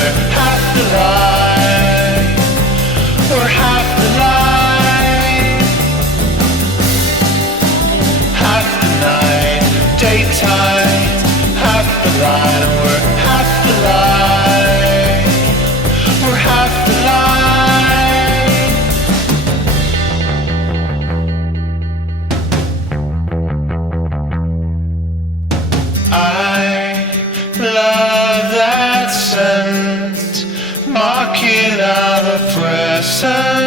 we're half the light. We're half the light. Half the night, daytime. Half the light, and we're half the light. We're half the light. I love that scent, marking out the present.